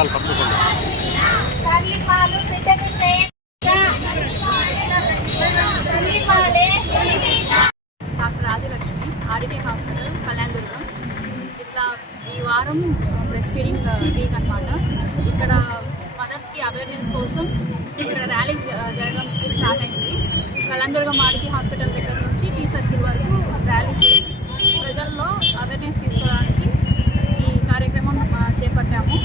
అడగాలి తప్పకుండా. Doctor Rajalakshmi, RDT hospital, Kalyandurg. ఇట్లా ఈ వారం బ్రెస్ట్ ఫీడింగ్ వీక్ అనమాట. ఇక్కడ మదర్స్కి అవేర్నెస్ కోసం ఇక్కడ ర్యాలీ జరగడం స్టార్ట్ అయింది. కళ్యాణదుర్గం ఆర్డికే హాస్పిటల్ దగ్గర నుంచి టీ సర్కిల్ వరకు ర్యాలీ చేసి ప్రజల్లో అవేర్నెస్ తీసుకోవడానికి ఈ కార్యక్రమం చేపట్టాము.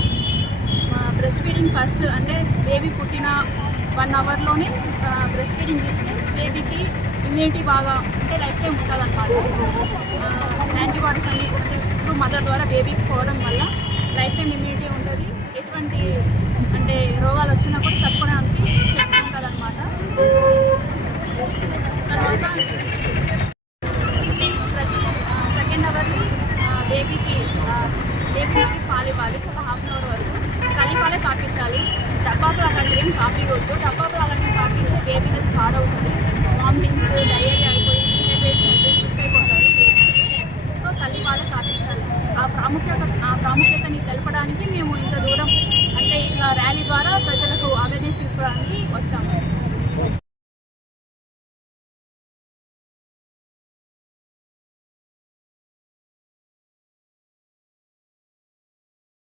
బ్రెస్ట్ ఫీడింగ్ ఫస్ట్ అంటే బేబీ పుట్టిన 1 అవర్లోనే బ్రెస్ట్ ఫీడింగ్ ఇస్తే బేబీకి ఇమ్యూనిటీ బాగా అంటే లైఫ్ టైం ఉంటుంది అనమాట. యాంటీబాడీస్ అన్ని ఇప్పుడు మదర్ ద్వారా బేబీకి పోవడం వల్ల లైఫ్ టైం ఇమ్యూనిటీ ఉంటుంది. ఎటువంటి అంటే రోగాలు వచ్చినా కూడా తట్టుకోవడానికి శక్తి ఉంటుంది అనమాట. తర్వాత ప్రతి సెకండ్ అవర్ని బేబీకి పాలు ఇవ్వాలి. ఒక ½ అవర్ వరకు చలిపాలే కాపించాలి. డబ్బాలు అలాంటివి ఏం కాపీకూడదు. డబ్బాలు అలాంటివి కాపిస్తే బేబీ హెల్త్ పాడవుతుంది. వామిటింగ్స్, డయేరియా అయిపోయి డీహైడ్రేషన్ అయిపోయి సిక్ అయిపోతారు. సో తల్లిపాలే కాపించాలి. ఆ ప్రాముఖ్యతని తెలపడానికి మేము ఇంత దూరం అంటే ఇట్లా ర్యాలీ ద్వారా ప్రజలకు అవేర్నెస్ తీసుకోవడానికి వచ్చాము.